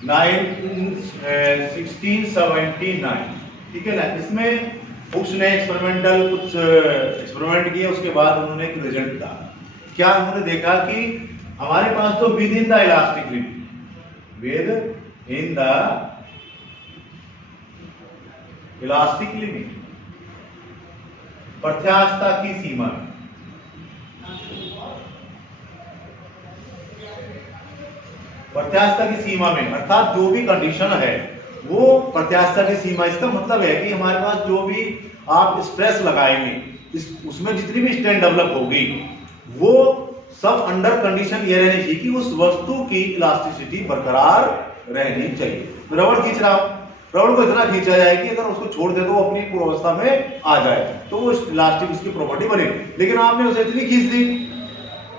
1679, ठीक है ना। इसमें हुक्स ने एक्सपेरिमेंटल कुछ एक्सपेरिमेंट किए, उसके बाद उन्होंने एक रिजल्ट दिया। क्या उन्होंने देखा कि हमारे पास तो within the elastic limit, within the elastic limit, प्रत्यास्थता की सीमा में, प्रत्यास्थता की सीमा में, अर्थात जो भी कंडीशन है वो प्रत्यास्थता की सीमा, इसका मतलब है कि हमारे पास जो भी आप स्ट्रेस लगाएंगे उसमें जितनी भी स्ट्रेन डेवलप होगी वो सब अंडर कंडीशन ये रहनी चाहिए कि उस वस्तु की इलास्टिसिटी बरकरार रहनी चाहिए। रबड़ खींच रहा हूं, रबड़ को इतना खींचा जाए कि अगर उसको छोड़ दे तो वो अपनी पूर्वावस्था में आ जाए, तो वो इलास्टिक उसकी प्रॉपर्टी बने। लेकिन आपने उसे इतनी खींच दी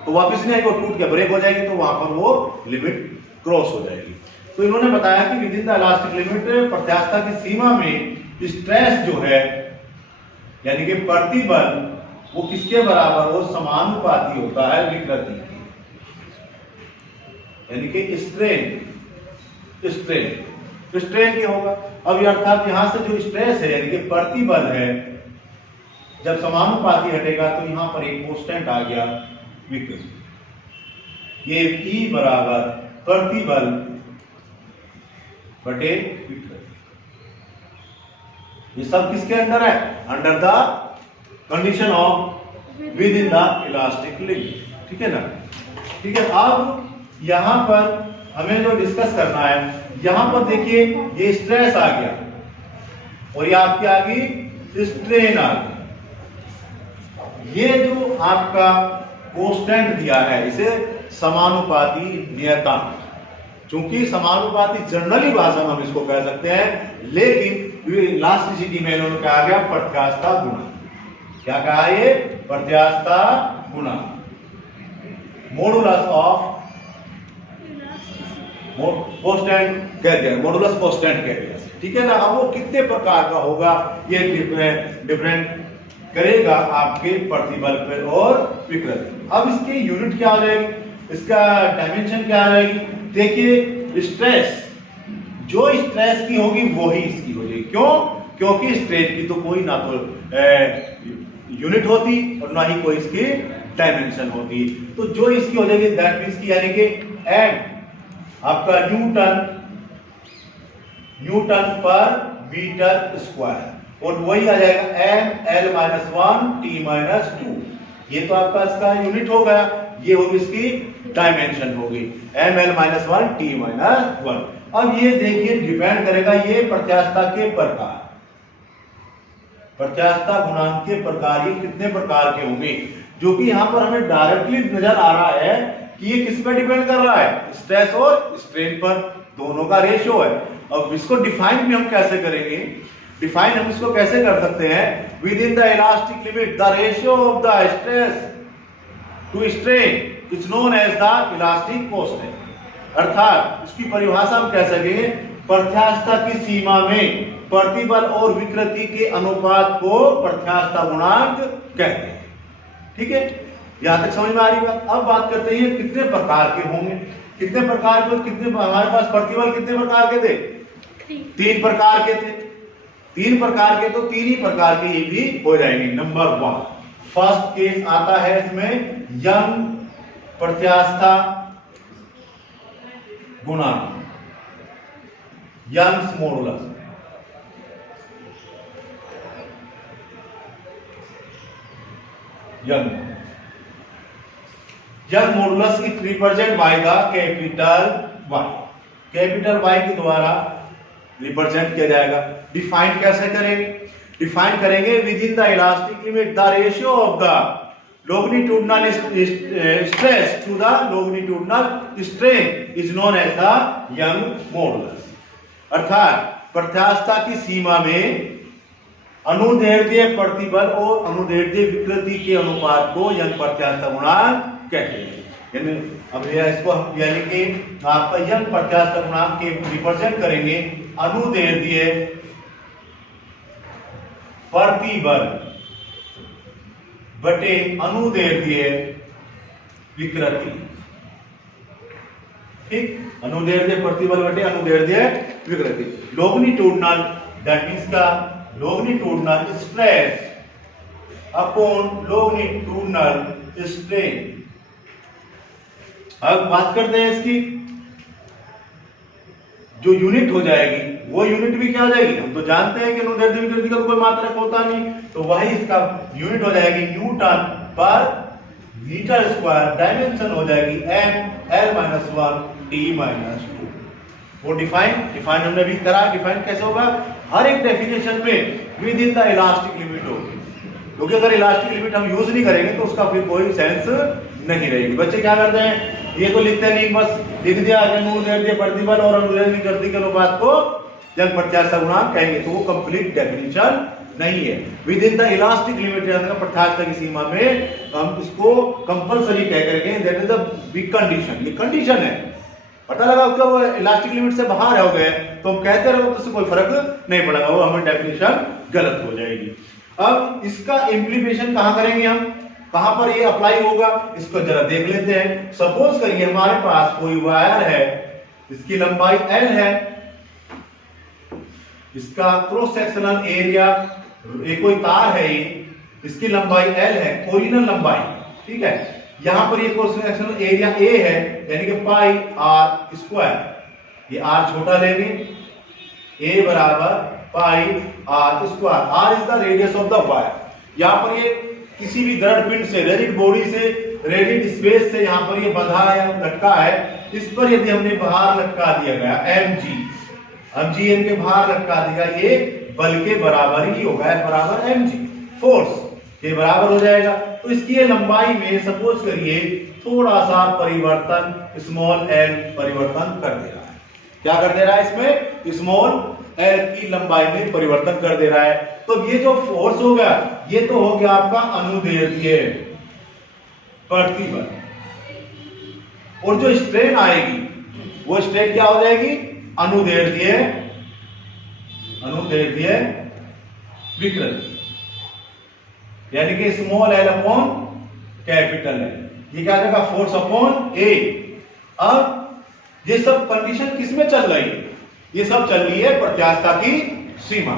तो वापस नहीं आएगी, वो टूट के ब्रेक हो जाएगी, तो वहां पर वो लिमिट क्रॉस हो जाएगी। तो इन्होंने बताया कि within the elastic limit, प्रत्यास्थता की सीमा में स्ट्रेस जो है यानी कि प्रतिबल वो किसके बराबर, वो समानुपाती होता है विकृति की, यानी कि स्ट्रेन की होगा। अब अर्थात यहां से जो स्ट्रेस है यानी कि प्रतिबल है, जब समानुपाती हटेगा तो यहां पर एक कांस्टेंट आ गया विकृति, ये E बराबर प्रतिबल बटे विकृति। ये सब किसके अंडर है, under the condition of with in the elastic limit, ठीक है ना। ठीक है, अब यहां पर हमें जो डिस्कस करना है, यहां पर देखिए ये स्ट्रेस आ गया और ये आपकी आ गई स्ट्रेन आ गई। ये जो आपका कांस्टेंट दिया है इसे समानुपाती नियतांक, चूंकि समानुपाती जनरली भाषा में हम इसको कह सकते हैं, लेकिन इलास्टिसिटी में इन्होंने कहा गया प्रत्यास्थता गुणा। क्या कहा, ये प्रत्यास्थता गुणा मॉडुलस ऑफ कांस्टेंट कह दिया, मॉडुलस कांस्टेंट कह दिया, ठीक है ना। अब वो कितने प्रकार का होगा ये डिफरेंट करेगा आपके प्रतिबल पे और विकृति। अब इसकी यूनिट क्या हो जाएगी, इसका डायमेंशन क्या हो जाएगी। देखिए स्ट्रेस, जो स्ट्रेस की होगी वो ही इसकी हो जाएगी। क्यों, क्योंकि स्ट्रेन की तो कोई ना तो यूनिट होती और ना ही कोई इसकी डायमेंशन होती, तो जो इसकी हो जाएगी दैट मींस की यानी कि एम आपका न्यूटन पर मीटर स्क्वायर, और वही आ जाएगा ml-1t-2। ये तो आपका इसका यूनिट हो गया, ये होगी इसकी डायमेंशन होगी ml-1t-1। अब ये देखिए डिपेंड करेगा ये प्रत्यास्थता के प्रकार, प्रत्यास्थता गुणांक के प्रकार, ये कितने प्रकार के होंगे, जो कि यहां पर हमें डायरेक्टली नजर आ रहा है कि ये किस पर डिपेंड कर रहा है, स्ट्रेस और स्ट्रेन पर, दोनों का रेशियो है। अब इसको डिफाइन भी हम कैसे करेंगे, डिफाइन हम इसको कैसे कर सकते हैं, within the elastic limit the ratio of the stress to strain is known as the elastic constant. अर्थात इसकी परिभाषा हम कह सकेंगे, प्रत्यास्थता की सीमा में प्रतिबल और विकृति के अनुपात को प्रत्यास्थता गुणांक कहते हैं, ठीक है। यहां तक समझ में आ रही बात। अब बात करते हैं कितने प्रकार के होंगे, कितने प्रकार के, कितने हमारे पास प्रतिबल कितने प्रकार के थे, 3 प्रकार के थे, 3 प्रकार के, तो 3 ही प्रकार के ये भी हो जाएंगे। नंबर 1 फर्स्ट केस आता है इसमें यंग प्रत्यास्थता गुणांक, Young's modulus. Young modulus is represent by the capital Y, capital Y के द्वारा रिप्रेजेंट किया जाएगा। डिफाइन कैसे करेंगे, डिफाइन करेंगे with in the elastic limit the ratio of the longitudinal stress to the longitudinal strain is known as the Young modulus। अर्थात प्रत्यास्थता की सीमा में अनुदैर्ध्य प्रतिबल और अनुदैर्ध्य विकृति के अनुपात को यंग प्रत्यास्थता गुणांक कहते हैं। यानी अब इसको हम यानी कि आपका यंग प्रत्यास्थता गुणांक के रिप्रेजेंट करेंगे अनुदैर्ध्य प्रतिबल बटे अनुदैर्ध्य विकृति, ठीक, अनुदैर्ध्य प्रतिबल बटे अनुदैर्ध्य विकृति। लॉन्गिट्यूडिनल दैट मींस का longitudinal stress upon longitudinal strain. अब बात करते हैं इसकी जो यूनिट हो जाएगी वो यूनिट भी क्या हो जाएगी, हम तो जानते हैं कि अनुदैर्ध्य विकृति का कोई मात्रक होता नहीं, तो वही इसका यूनिट हो जाएगी न्यूटन पर मीटर स्क्वायर। डायमेंशन हो जाएगी m(l-1 t-2)। वो डिफाइन हमने भी करा। डिफाइन कैसे होगा, हर एक डेफिनेशन में with in the elastic limit होगी, क्योंकि अगर इलास्टिक लिमिट हम यूज नहीं करेंगे तो उसका फिर कोई सेंस नहीं रहेगी। बच्चे क्या करते हैं, ये तो लिखते नहीं, बस लिख दिया अनुदैर्ध्य प्रतिबल और अनुदैर्ध्य विकृति के अनुपात को जंग प्रत्यास्थ गुणांक कहेंगे, तो वो कंप्लीट डेफिनेशन नहीं है। With in the elastic limit प्रत्यास्थ की सीमा में हम इसको कंपलसरी कह करके that is the big condition, ये कंडीशन है। पता लगा कि वो इलास्टिक लिमिट से बाहर हो गए तो हम कहते रहो तो उससे कोई फर्क नहीं पड़ेगा, वो हमारी डेफिनेशन गलत हो जाएगी। अब इसका इम्प्लीमेशन कहां करेंगे हम, कहां पर ये अप्लाई होगा, इसको जरा देख लेते हैं। सपोज करिए हमारे पास कोई वायर है, इसकी लंबाई L है, इसका क्रॉस सेक्शनल एरिया, ये कोई तार है, ये इसकी लंबाई L है, ओरिजिनल लंबाई, ठीक है। यहां पर ये क्रॉस सेक्शनल एरिया A है, यानी कि पाई r स्क्वायर। ये r छोटा लेंगे, A बराबर पाई r square. r is the radius of the wire. यहां पर ये किसी भी दृढ़ पिंड से, रेडिड बॉडी से, रेडिड स्पेस से यहां पर ये बंधा है, लटका है, इस पर यदि हमने बाहर लटका दिया गया mg, हम जी एन के बाहर लटका देगा, ये बल के बराबर ही होगा, बराबर mg, फोर्स के बराबर हो जाएगा। तो इसकी ये लंबाई में सपोज करिए थोड़ा सा परिवर्तन, स्मॉल l परिवर्तन कर दे रहा है। क्या कर दे रहा है, इसमें स्मॉल l की लंबाई में परिवर्तन कर दे रहा है। तो ये जो फोर्स होगा ये तो हो गया आपका अनुदैर्ध्य प्रतिबल, और जो स्ट्रेन आएगी वो स्ट्रेन क्या हो जाएगी, अनुदैर्ध्य विकृति, यानी कि small l upon capital L। ये क्या आ जाएगा, फोर्स अपॉन A। अब ये सब कंडीशन किसमें चल रही है, ये सब चल रही है प्रत्यास्थता की सीमा।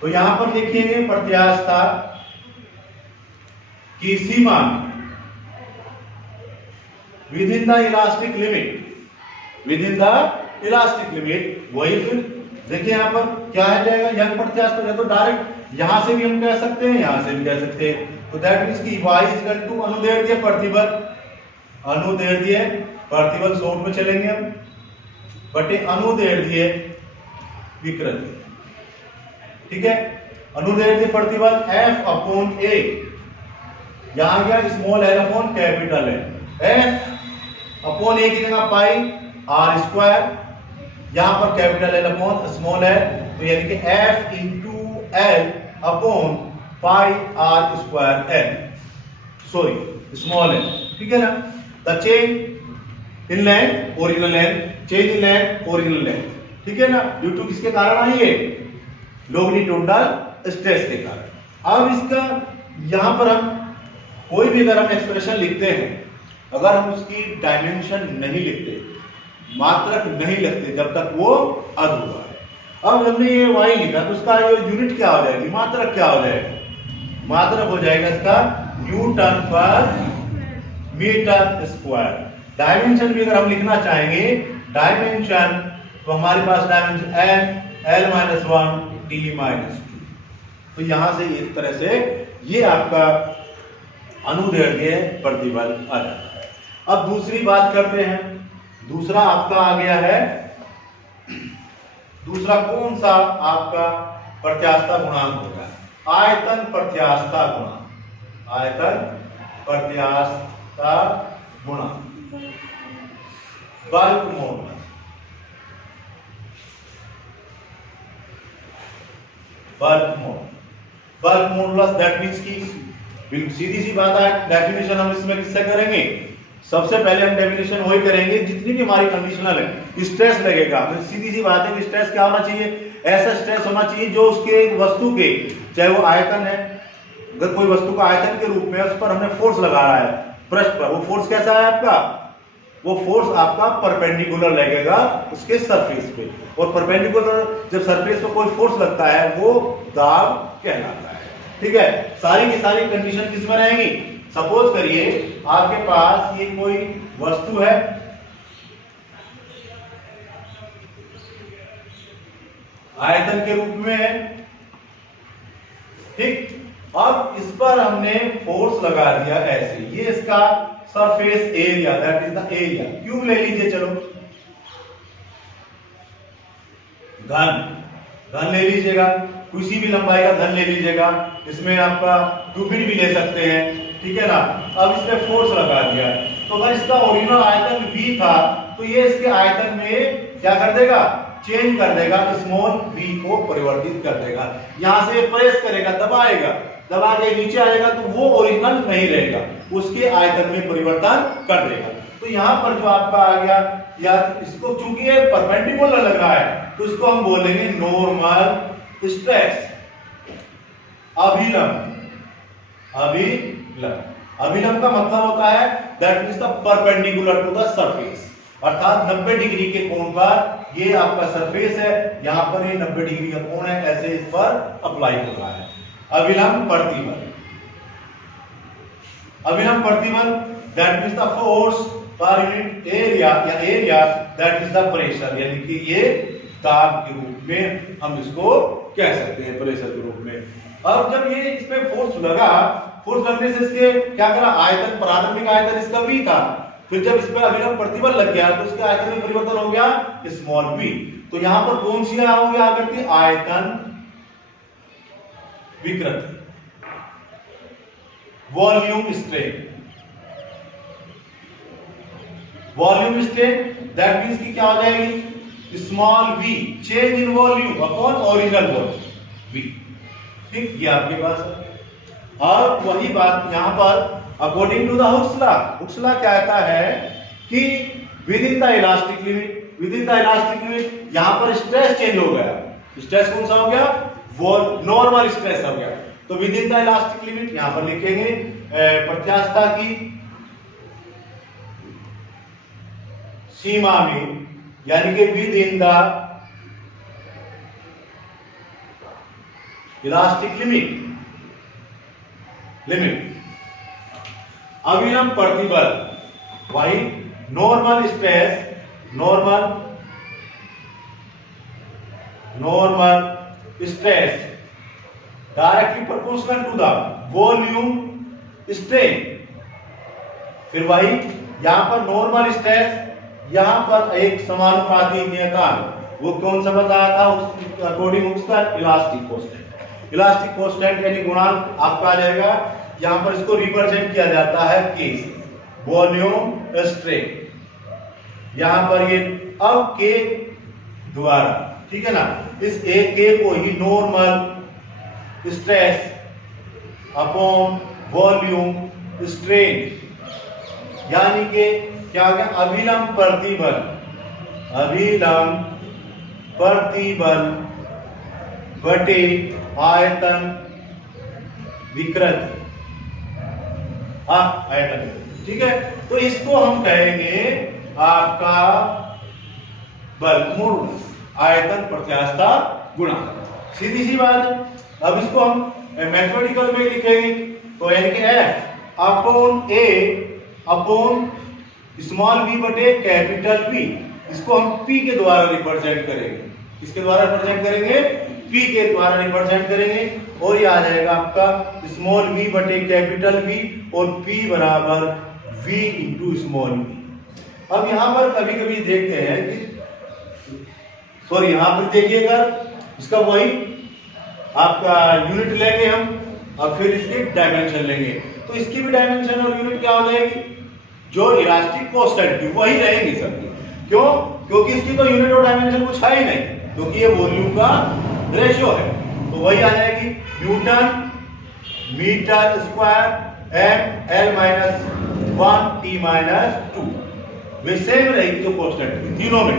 तो यहां पर देखिए प्रत्यास्थता की सीमा within the elastic limit, within the elastic limit, वही फिर देखिए यहां पर क्या आ जाएगा, यंग प्रत्यास्थ है तो डायरेक्ट यहां से भी हम कह सकते हैं, यहां से भी कह सकते हैं। तो दैट मींस कि y इज इक्वल टू अनुदैर्ध्य प्रतिबल, अनुदैर्ध्य प्रतिबल शॉर्ट में चलेंगे हम, बटे अनुदैर्ध्य विकृति, ठीक है। अनुदैर्ध्य प्रतिबल F अपॉन A, यहां गया स्मॉल l अपॉन कैपिटल है, F अपॉन A की जगह पाई r स्क्वायर, यहां पर capital L upon small l, तो यानी कि F into L upon pi r square L, sorry small l, ठीक है ना। The change in length original length, change in length original length, ठीक है ना, ड्यू टू किसके कारण आई है, लॉन्गिट्यूडिनल स्ट्रेस के कारण। अब इसका यहां पर हम कोई भी अगर हम एक्सप्रेशन लिखते हैं, अगर हम उसकी डायमेंशन नहीं लिखते, मात्रक नहीं लिखते, जब तक वो अधूरा है। अब हमने ये y लिखा तो उसका ये यूनिट क्या हो जाएगी, मात्रक क्या हो जाएगा, मात्रक हो जाएगा इसका न्यूटन पर मीटर स्क्वायर। डायमेंशन भी अगर हम लिखना चाहेंगे, डायमेंशन, तो हमारे पास डायमेंशन l-1 t-2। तो यहां से इस तरह से ये आपका अनुदैर्ध्य प्रतिबल आ जाता है। अब दूसरी बात करते हैं, दूसरा आपका आ गया है, दूसरा कौन सा आपका प्रत्यास्थता गुणांक होगा, आयतन प्रत्यास्थता गुणांक, आयतन प्रत्यास्थता गुणांक, bulk modulus, bulk modulus that means की सीधी सी बात है, डेफिनेशन हम इसमें किससे करेंगे, सबसे पहले हम डेफिनेशन वही करेंगे जितनी भी हमारी कंडीशनल है। स्ट्रेस लगेगा, तो सीधी सी बात है कि स्ट्रेस क्या होना चाहिए, ऐसा स्ट्रेस होना चाहिए जो उसके वस्तु के, चाहे वो आयतन है, अगर कोई वस्तु का आयतन के रूप में उस पर हमने फोर्स लगा रहा है पृष्ठ पर, वो फोर्स कैसा है आपका वो फोर्स आपका परपेंडिकुलर लगेगा उसके सरफेस पे, और परपेंडिकुलर जब सरफेस पे कोई फोर्स लगता है वो दाब कहलाता है। ठीक है, सारी की सारी कंडीशन किसमें रहेंगी? सपोज करिए आपके पास ये कोई वस्तु है, आयतन के रूप में है, ठीक, अब इस पर हमने फोर्स लगा दिया ऐसे, ये इसका surface area, that is the area. Cube ले लीजिए, चलो घन ले लीजिएगा, किसी भी लंबाई का घन ले लीजिएगा, इसमें आपका क्यूबिक भी ले सकते हैं, ठीक है ना। अब इस पे फोर्स लगा दिया, तो अगर इसका ओरिजिनल आयतन v था तो ये इसके आयतन में क्या कर देगा? चेंज कर देगा, स्मॉल v को परिवर्तित कर देगा। यहां से प्रेस करेगा, दबाएगा, दबा के नीचे आएगा तो वो ओरिजिनल नहीं रहेगा, उसके आयतन में परिवर्तन कर देगा। तो यहाँ पर जो आपका आ गया, या इसको चूंकि ये परपेंडिकुलर लग रहा है तो इसको हम बोलेंगे नॉर्मल स्ट्रेस, अभिलंब का मतलब होता है that means the perpendicular to the surface, अर्थात 90 डिग्री के कोण पर ये आपका सरफेस है, यहाँ पर ये 90 डिग्री का कोण है, ऐसे इस पर अप्लाई हो रहा है। अभिलंब प्रतिबल that means the force per unit area या area that is the pressure, यानी कि ये दाब के रूप में हम इसको कह सकते हैं, प्रेशर के रूप में। अब जब ये इसमें फोर्स लगा, फोर्स लगने से इसके क्या करा? आयतन, प्रारंभिक आयतन इसका v था, फिर जब इस पर अभिलंब प्रतिबल लग गया तो इसके आयतन में परिवर्तन हो गया स्मॉल v। तो यहां पर कौन सी होगी आकृति? आयतन विकृति, volume strain. Volume strain that means कि क्या हो जाएगी? Small v, change in volume upon original volume v। ठीक, ये आपके पास है। और वही बात यहां पर according to the Hooke's law, Hooke's law क्या कहता है कि within the elastic limit, यहां पर स्ट्रेस चेंज हो गया। स्ट्रेस कौन सा हो गया? वो नॉर्मल स्ट्रेस हो गया। तो within the elastic limit यहां पर लिखेंगे प्रत्यास्थता की सीमा में, यानी कि within the elastic limit अभिलंब प्रतिबल, वही normal stress directly proportional to the volume strain. फिर वही यहां पर नॉर्मल स्ट्रेस, यहां पर एक समानुपाती नियतांक, वो कौन सा बताया था अकॉर्डिंग उसका? Elastic constant. इलास्टिक कांस्टेंट यानी गुणांक आपका आ जाएगा, यहां पर इसको रिप्रेजेंट किया जाता है k से, वॉल्यूम स्ट्रेन। यहां पर ये अब k द्वारा, ठीक है ना, इस k को ही normal stress upon volume strain, यानी कि क्या हो गया? अभिलंब प्रतिबल बटे आयतन विकृति, आयतन, ठीक है। तो इसको हम कहेंगे आपका बलमूल आयतन प्रत्यास्थता गुणांक, सीधी सी बात। अब इसको हम मैथमेटिकल में लिखेंगे तो यानी कि F upon A upon small v बटे कैपिटल V, इसको हम P के द्वारा रिप्रेजेंट करेंगे। किसके द्वारा रिप्रेजेंट करेंगे? P के द्वारा रिप्रेजेंट करेंगे, और ये आ जाएगा आपका स्मॉल v बटे कैपिटल V और P बराबर v इंटू स्मॉल v। अब यहां पर कभी कभी देखते हैं कि सॉरी, यहां पर देखिएगा इसका वही आपका यूनिट लेंगे हम, और फिर इसकी डायमेंशन लेंगे, तो इसकी भी डायमेंशन और यूनिट क्या हो जाएगी? जो इलास्टिक कांस्टेंट की वही रहेंगी सबकी। क्यों? क्योंकि इसकी तो यूनिट और डायमेंशन कुछ है ही नहीं, क्योंकि ये वॉल्यूम का रेशियो है, तो वही आ जाएगी newton metre square M L minus 1 T minus 2, वे सेम रहेगी जो कांस्टेंट तीनों में।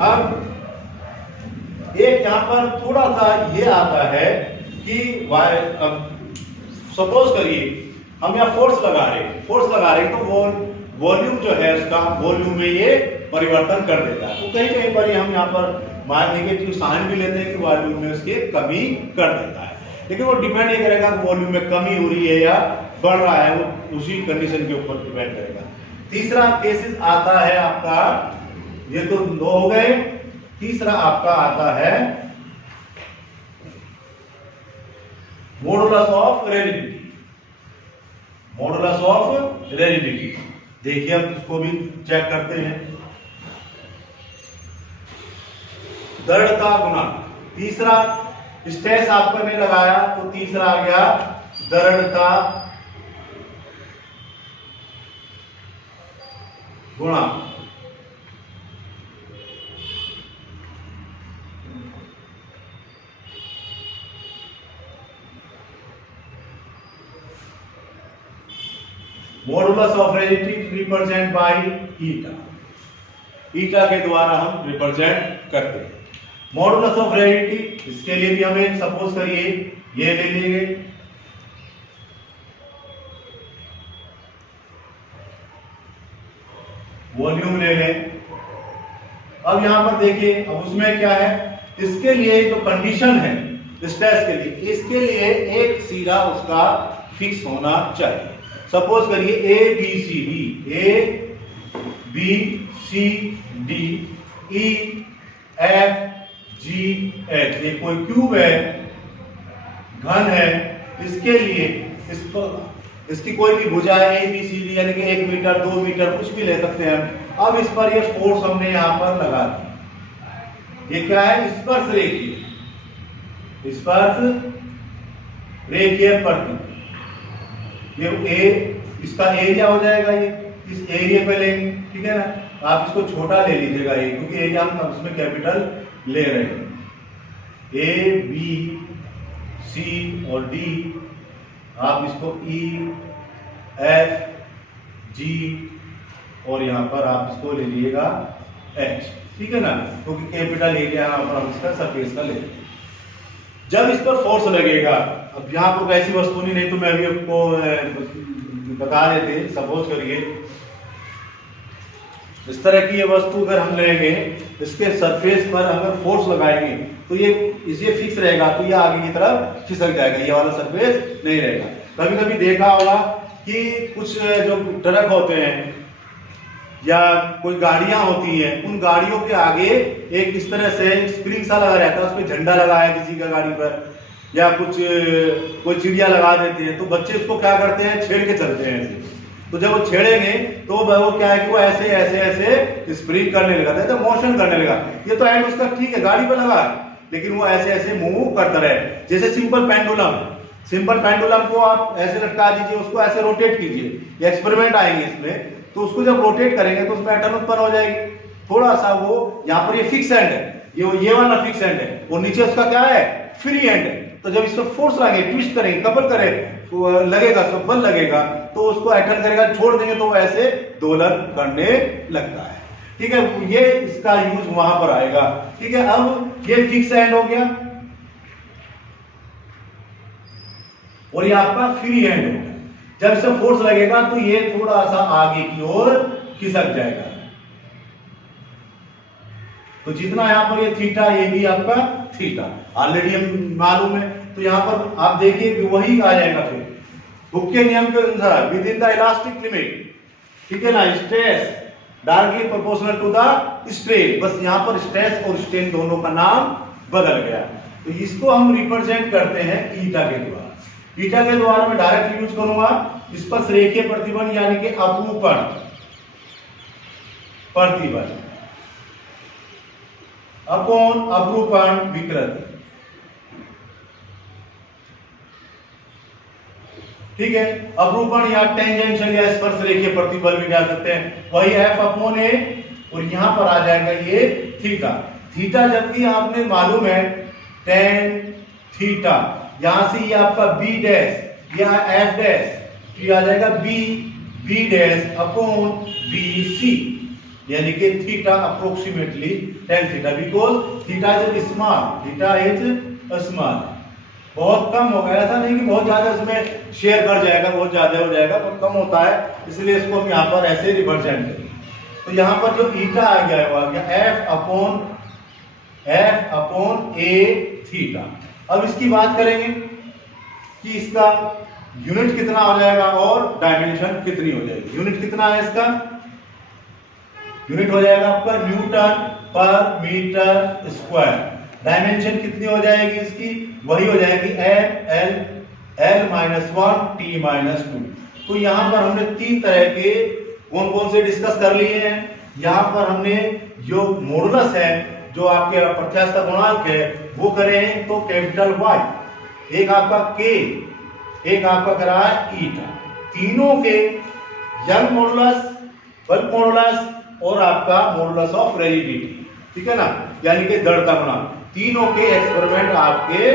अब एक यहां पर थोड़ा सा ये आता है कि सपोज करिए हम यहाँ फोर्स लगा रहे हैं तो वॉल्यूम जो है उसका वॉल्यूम में ये परिवर्तन कर देता है। तो कहीं कहीं पर हम यहाँ पर मान नेगेटिव साइन भी लेते हैं कि वॉल्यूम में उसकी कमी कर देता है, लेकिन वो डिपेंड ये करेगा कि वॉल्यूम में कमी हो रही है या बढ़ रहा है, वो उसी कंडीशन के ऊपर डिपेंड करेगा। तीसरा केसेस आता है आपका, ये तो 2 हो गए, तीसरा आपका आता है modulus of rigidity. Modulus of rigidity देखिए, अब इसको भी चेक करते हैं। दृढ़ता गुणांक, तीसरा स्ट्रेस आपको ने लगाया तो तीसरा आ गया दृढ़ता गुणांक। Modulus of rigidity represent by eta, eta के द्वारा हम रिप्रेजेंट करते हैं। मॉडुलस ऑफ रिजिडिटी, इसके लिए भी हमें सपोज करिए ये ले लेंगे, वॉल्यूम ले लें। अब यहां पर देखिए, अब उसमें क्या है, इसके लिए जो कंडीशन है स्ट्रेस के लिए, इसके लिए एक सीधा उसका फिक्स होना चाहिए। सपोज करिए A B C D, A B C D E F G H, ये कोई क्यूब है, घन है, इसके लिए इसको इसकी कोई भी भुजा है ए बी सी डी, यानी कि 1 मीटर 2 मीटर कुछ भी ले सकते हैं। अब इस पर ये फोर्स हमने यहां पर लगा दी, ये क्या है, स्पर्श रेखीय, स्पर्श रेखीय प्रतिबल। ये ए, इसका एरिया हो जाएगा, ये इस एरिया पे लेंगे, ठीक है ना। आप इसको छोटा ले लीजिएगा ये, क्योंकि एरिया हम उसमें कैपिटल ले रहे हैं। ए बी सी और डी, आप इसको ई एफ जी और यहां पर आप इसको ले लीजिएगा एच, ठीक है ना, क्योंकि कैपिटल एरिया यहां पर हम इसका सरफेस का ले। जब इस पर फोर्स लगेगा, अब यहाँ पर ऐसी वस्तु नहीं तो मैं अभी आपको बता देते, सपोज करिए इस तरह की ये वस्तु अगर हम लेंगे, इसके सरफेस पर अगर फोर्स लगाएंगे तो ये इसे फिक्स रहेगा, तो ये आगे की तरफ खिसक जाएगा, ये वाला सरफेस नहीं रहेगा। कभी कभी देखा होगा कि कुछ जो ट्रक होते हैं या कोई गाड़ियां होती हैं, उन गाड़ियों के आगे एक इस तरह से स्प्रिंग सा लगा रहता है, उस पर झंडा लगा है किसी का गाड़ी पर, या कुछ कोई चिड़िया लगा देते हैं, तो बच्चे उसको क्या करते हैं, छेड़ के चलते हैं ऐसे। तो जब वो छेड़ेंगे तो वो क्या है कि वो ऐसे ऐसे ऐसे स्प्रिंग करने लगा था, तो मोशन करने लगा। ये तो एंड उसका ठीक है, गाड़ी पर लगा है, लेकिन वो ऐसे ऐसे मूव करता रहे। जैसे सिंपल पेंडुलम, सिंपल पेंडुलम को आप ऐसे लटका दीजिए, उसको ऐसे रोटेट कीजिए, एक्सपेरिमेंट आएंगे इसमें, तो उसको जब रोटेट करेंगे तो उसमें एटर्न उत्पन्न हो जाएगी। थोड़ा सा वो यहाँ पर ये फिक्स एंड है, ये वाला फिक्स एंड है, और नीचे उसका क्या है, फ्री एंड है। तो जब इस पर फोर्स लगाएंगे, ट्विस्ट करेंगे, कपल करें, लगेगा, तो बल लगेगा, तो उसको अटैक करेगा, छोड़ देंगे तो वो ऐसे दोलन करने लगता है, ठीक है। ये इसका यूज वहां पर आएगा, ठीक है। अब ये फिक्स एंड हो गया और ये आपका फ्री एंड हो गया। जब इसे फोर्स लगेगा तो ये थोड़ा सा आगे की ओर खिसक जाएगा, तो जितना यहां पर ये थीटा, ये भी आपका थीटा ऑलरेडी हम मालूम है। तो यहां पर आप देखिए कि वही आ जाएगा फिर हुक के नियम के अनुसार within the elastic limit, ठीक है ना, stress directly proportional to the strain. बस यहां पर स्ट्रेस और स्ट्रेन दोनों का नाम बदल गया। तो इसको हम रिप्रेजेंट करते हैं ईटा के द्वारा। ईटा के द्वारा मैं डायरेक्ट यूज करूंगा स्पर्श रेखीय प्रतिबल, यानी कि अपरूपण प्रतिबल अपॉन अपरूपण विकृति, ठीक है। अपरूपण या टेंजेंशियल या स्पर्श रेखीय प्रतिबल भी कह सकते हैं, वही एफ अपॉन ए, और यहां पर आ जाएगा ये थीटा। थीटा जबकि आपने मालूम है टेन थीटा, यहां से ये आपका बी डैश या एफ डैश, ये आ जाएगा B dash upon B C, यानी कि theta approximately ten theta, because theta is small, theta is small, बहुत कम होगा, ऐसा नहीं कि बहुत ज्यादा उसमें शेयर कर जाएगा, बहुत ज्यादा हो जाएगा, बहुत कम होता है, इसलिए इसको हम यहाँ पर ऐसे रिप्रेजेंट करेंगे। तो यहाँ पर जो ईटा आ गया वो आ गया एफ अपॉन ए थीटा। अब इसकी बात करेंगे कि इसका यूनिट कितना हो जाएगा और डायमेंशन कितनी हो जाएगी। यूनिट कितना है इसका, यूनिट हो जाएगा आपका न्यूटन पर मीटर स्क्वायर। डायमेंशन कितनी हो जाएगी इसकी, वही हो जाएगी L-1 T-2। तो यहाँ पर हमने तीन तरह के कौन कौन से डिस्कस कर लिए हैं। यहाँ पर हमने जो मॉडुलस है, जो आपके प्रत्यास्थ गुणांक है, वो करे हैं तो कैपिटल Y, एक आपका K, एक आपका करा है ईटा, तीनों के यंग मॉडुलस, बल्क मॉडुलस और आपका मॉडुलस ऑफ रिजिडिटी, ठीक है ना, यानी कि जड़ता गुणांक, तीनों के एक्सपेरिमेंट आपके